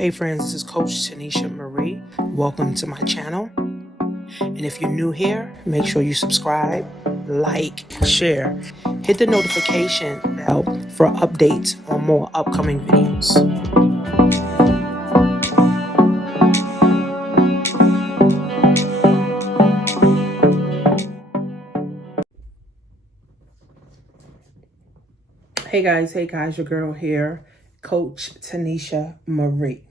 Hey friends, this is Coach Tanisha Marie. Welcome to my channel. And if you're new here, make sure you subscribe, like, share. Hit the notification bell for updates on more upcoming videos. Hey guys, your girl here, Coach Tanisha Marie.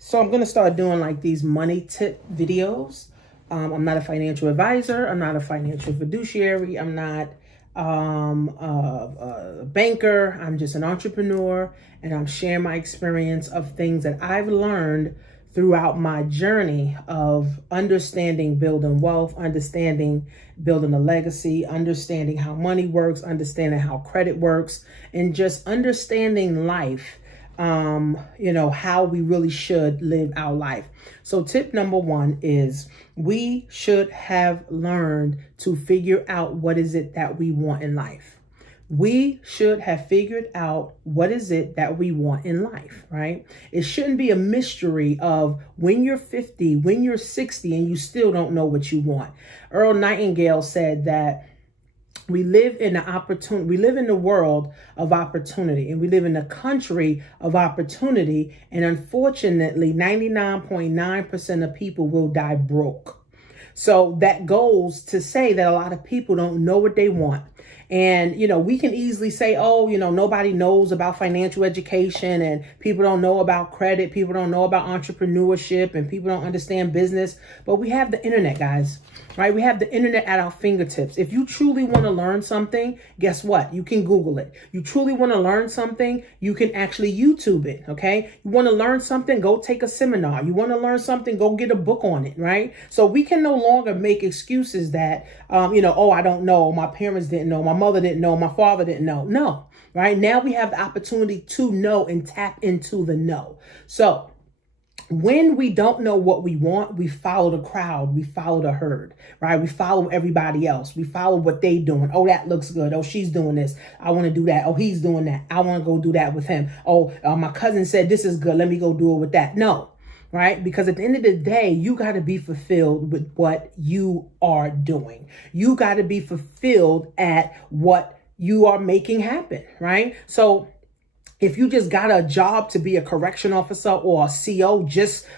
So I'm going to start doing like these money tip videos. I'm not a financial advisor. I'm not a financial fiduciary. I'm not a banker. I'm just an entrepreneur, and I'm sharing my experience of things that I've learned throughout my journey of understanding building wealth, understanding building a legacy, understanding how money works, understanding how credit works, and just understanding life. How we really should live our life. So tip number one is we should have learned to figure out what is it that we want in life. We should have figured out what is it that we want in life, right? It shouldn't be a mystery of when you're 50, when you're 60, and you still don't know what you want. Earl Nightingale said that we live in the world of opportunity, and we live in a country of opportunity. And unfortunately, 99.9% of people will die broke. So that goes to say that a lot of people don't know what they want. And, we can easily say, nobody knows about financial education, and people don't know about credit. People don't know about entrepreneurship, and people don't understand business. But we have the internet, guys, right? We have the internet at our fingertips. If you truly want to learn something, guess what? You can Google it. You truly want to learn something, you can actually YouTube it, okay? You want to learn something, go take a seminar. You want to learn something, go get a book on it, right? So we can no longer make excuses that, I don't know, my parents didn't know, my mother didn't know, my father didn't know. No, right? Now we have the opportunity to know and tap into the know. So when we don't know what we want, we follow the crowd, we follow the herd, right? We follow everybody else. We follow what they doing. Oh, that looks good. Oh, she's doing this. I want to do that. Oh, he's doing that. I want to go do that with him. Oh, my cousin said this is good. Let me go do it with that. No, right? Because at the end of the day, you got to be fulfilled with what you are doing. You got to be fulfilled at what you are making happen, right? So if you just got a job to be a correction officer or a CO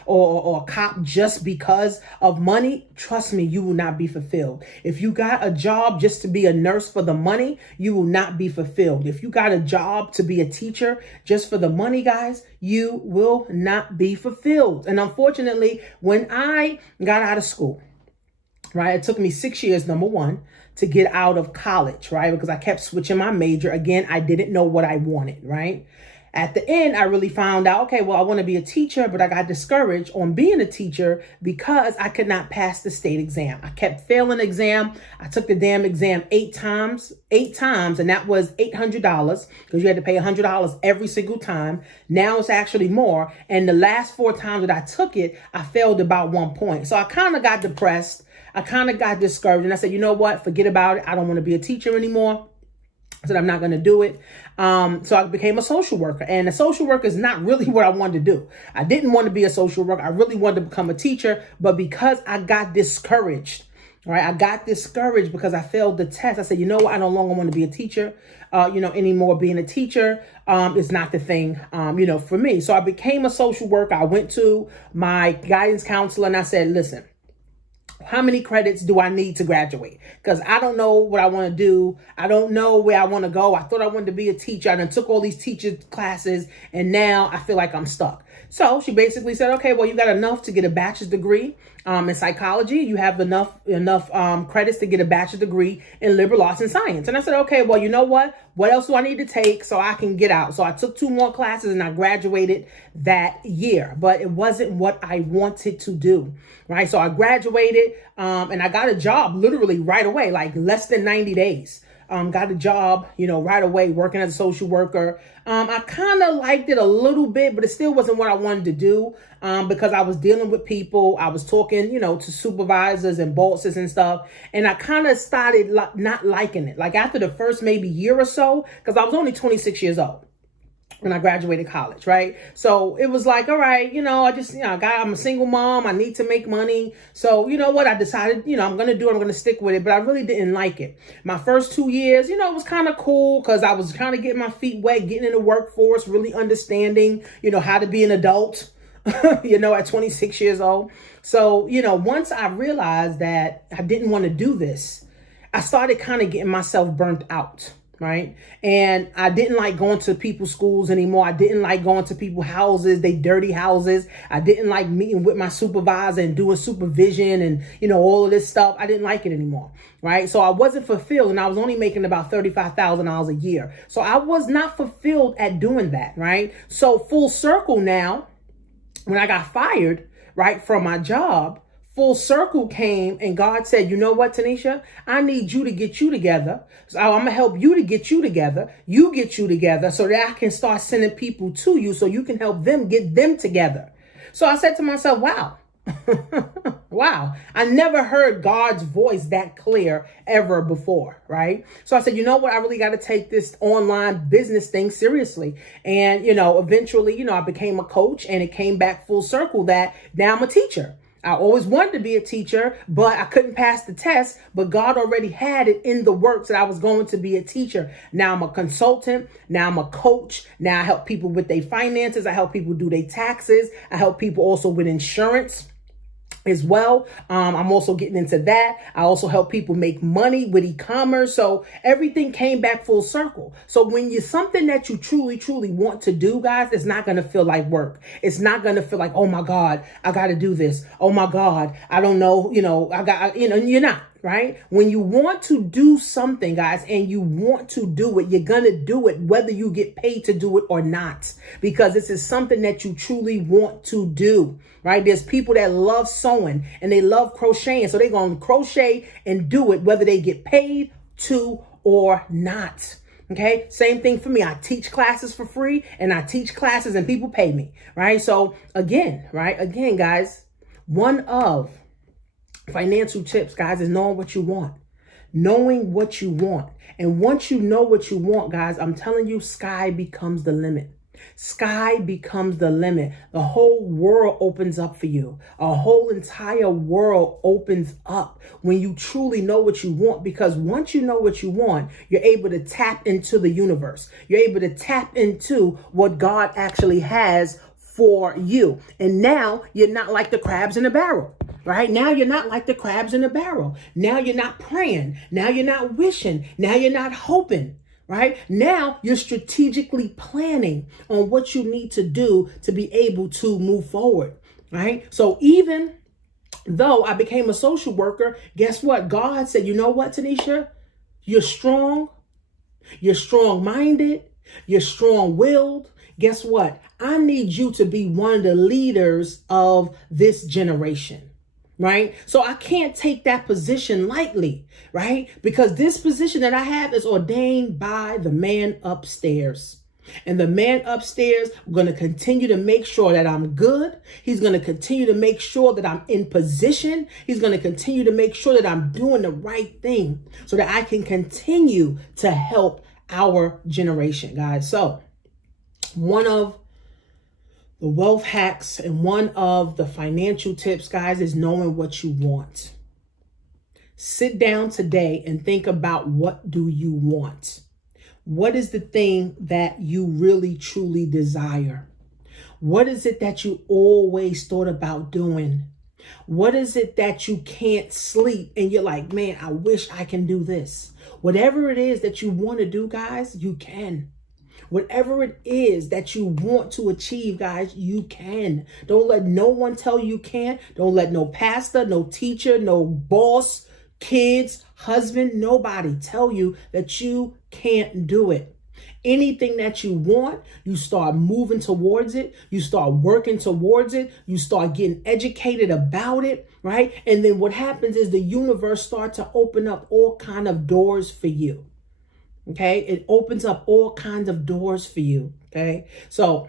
or a cop just because of money, trust me, you will not be fulfilled. If you got a job just to be a nurse for the money, you will not be fulfilled. If you got a job to be a teacher just for the money, guys, you will not be fulfilled. And unfortunately, when I got out of school, right, it took me 6 years, number one, to get out of college, right? Because I kept switching my major. Again, I didn't know what I wanted, right? At the end, I really found out, okay, well, I want to be a teacher, but I got discouraged on being a teacher because I could not pass the state exam. I kept failing the exam. I took the damn exam eight times, and that was $800 because you had to pay $100 every single time. Now it's actually more. And the last 4 times that I took it, I failed about 1 point. So I kind of got depressed. I kind of got discouraged, and I said, you know what? Forget about it. I don't want to be a teacher anymore. I said, I'm not going to do it. So I became a social worker, and a social worker is not really what I wanted to do. I didn't want to be a social worker. I really wanted to become a teacher, but because I got discouraged, right? I got discouraged because I failed the test. I said, you know what? I no longer want to be a teacher, anymore. Being a teacher is not the thing, for me. So I became a social worker. I went to my guidance counselor and I said, listen, how many credits do I need to graduate? Because I don't know what I want to do. I don't know where I want to go. I thought I wanted to be a teacher. I done took all these teacher classes, and now I feel like I'm stuck. So she basically said, okay, well, you got enough to get a bachelor's degree in psychology. You have enough credits to get a bachelor's degree in liberal arts and science. And I said, okay, well, you know what? What else do I need to take so I can get out? So I took 2 more classes and I graduated that year, but it wasn't what I wanted to do, right? So I graduated and I got a job literally right away, like less than 90 days. Got a job, right away working as a social worker. I kind of liked it a little bit, but it still wasn't what I wanted to do because I was dealing with people. I was talking, to supervisors and bosses and stuff. And I kind of started not liking it. Like after the first maybe year or so, because I was only 26 years old. when I graduated college, right? So it was like, all right, I just, I'm a single mom. I need to make money. So you know what? I decided, I'm going to stick with it, but I really didn't like it. My first 2 years, it was kind of cool because I was kind of getting my feet wet, getting in the workforce, really understanding, how to be an adult, at 26 years old. So, once I realized that I didn't want to do this, I started kind of getting myself burnt out. Right. And I didn't like going to people's schools anymore. I didn't like going to people's houses, they dirty houses. I didn't like meeting with my supervisor and doing supervision and, all of this stuff. I didn't like it anymore. Right. So I wasn't fulfilled, and I was only making about $35,000 a year. So I was not fulfilled at doing that. Right. So full circle now, when I got fired, right, from my job, full circle came, and God said, you know what, Tanisha, I need you to get you together. So I'm going to help you to get you together. You get you together so that I can start sending people to you so you can help them get them together. So I said to myself, wow. Wow. I never heard God's voice that clear ever before. Right. So I said, you know what? I really got to take this online business thing seriously. And, eventually, I became a coach, and it came back full circle that now I'm a teacher. I always wanted to be a teacher, but I couldn't pass the test. But God already had it in the works that I was going to be a teacher. Now I'm a consultant. Now I'm a coach. Now I help people with their finances. I help people do their taxes. I help people also with insurance as well. I'm also getting into that. I also help people make money with e-commerce. So everything came back full circle. So when you're something that you truly, truly want to do, guys, it's not going to feel like work. It's not going to feel like, oh my God, I got to do this. Oh my God, I don't know. You're not. Right? When you want to do something, guys, and you want to do it, you're going to do it whether you get paid to do it or not, because this is something that you truly want to do. Right? There's people that love sewing and they love crocheting. So they're going to crochet and do it whether they get paid to or not. Okay. Same thing for me. I teach classes for free, and I teach classes and people pay me. Right. So again, guys, one of financial tips, guys, is knowing what you want. Knowing what you want. And once you know what you want, guys, I'm telling you, sky becomes the limit. Sky becomes the limit. The whole world opens up for you. A whole entire world opens up when you truly know what you want, because once you know what you want, you're able to tap into the universe. You're able to tap into what God actually has for you. And now you're not like the crabs in a barrel. Right? Now you're not like the crabs in a barrel. Now you're not praying. Now you're not wishing. Now you're not hoping. Right? Now you're strategically planning on what you need to do to be able to move forward. Right? So even though I became a social worker, guess what? God said, you know what, Tanisha? You're strong. You're strong-minded. You're strong-willed. Guess what? I need you to be one of the leaders of this generation. Right? So I can't take that position lightly, right? Because this position that I have is ordained by the man upstairs. And the man upstairs going to continue to make sure that I'm good. He's going to continue to make sure that I'm in position. He's going to continue to make sure that I'm doing the right thing so that I can continue to help our generation, guys. So one of the wealth hacks and one of the financial tips, guys, is knowing what you want. Sit down today and think about, what do you want? What is the thing that you really, truly desire? What is it that you always thought about doing? What is it that you can't sleep and you're like, man, I wish I can do this? Whatever it is that you want to do, guys, you can. Whatever it is that you want to achieve, guys, you can. Don't let no one tell you can't. Don't let no pastor, no teacher, no boss, kids, husband, nobody tell you that you can't do it. Anything that you want, you start moving towards it. You start working towards it. You start getting educated about it, right? And then what happens is the universe starts to open up all kind of doors for you. Okay, it opens up all kinds of doors for you. Okay, so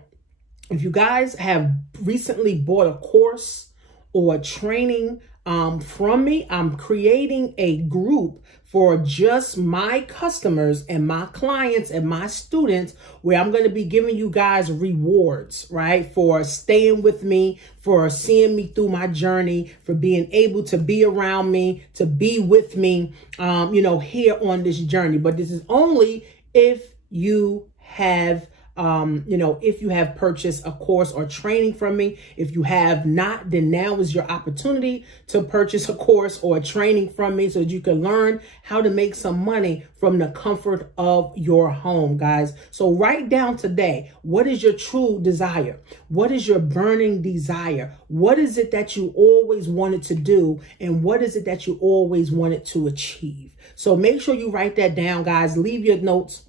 if you guys have recently bought a course or a training from me. I'm creating a group for just my customers and my clients and my students, where I'm going to be giving you guys rewards, right? For staying with me, for seeing me through my journey, for being able to be around me, to be with me, here on this journey. But this is only if you have if you have purchased a course or training from me. If you have not, then now is your opportunity to purchase a course or a training from me so that you can learn how to make some money from the comfort of your home, guys. So write down today, what is your true desire? What is your burning desire? What is it that you always wanted to do? And what is it that you always wanted to achieve? So make sure you write that down, guys. Leave your notes.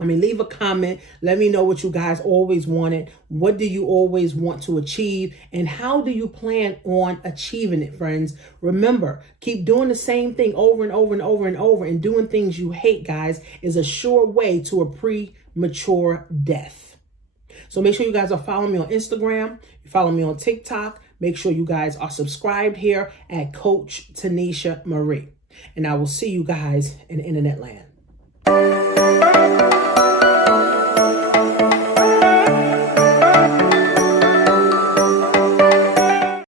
Leave a comment. Let me know what you guys always wanted. What do you always want to achieve? And how do you plan on achieving it, friends? Remember, keep doing the same thing over and over and over and over, and doing things you hate, guys, is a sure way to a premature death. So make sure you guys are following me on Instagram. You follow me on TikTok. Make sure you guys are subscribed here at Coach Tanisha Marie. And I will see you guys in internet land.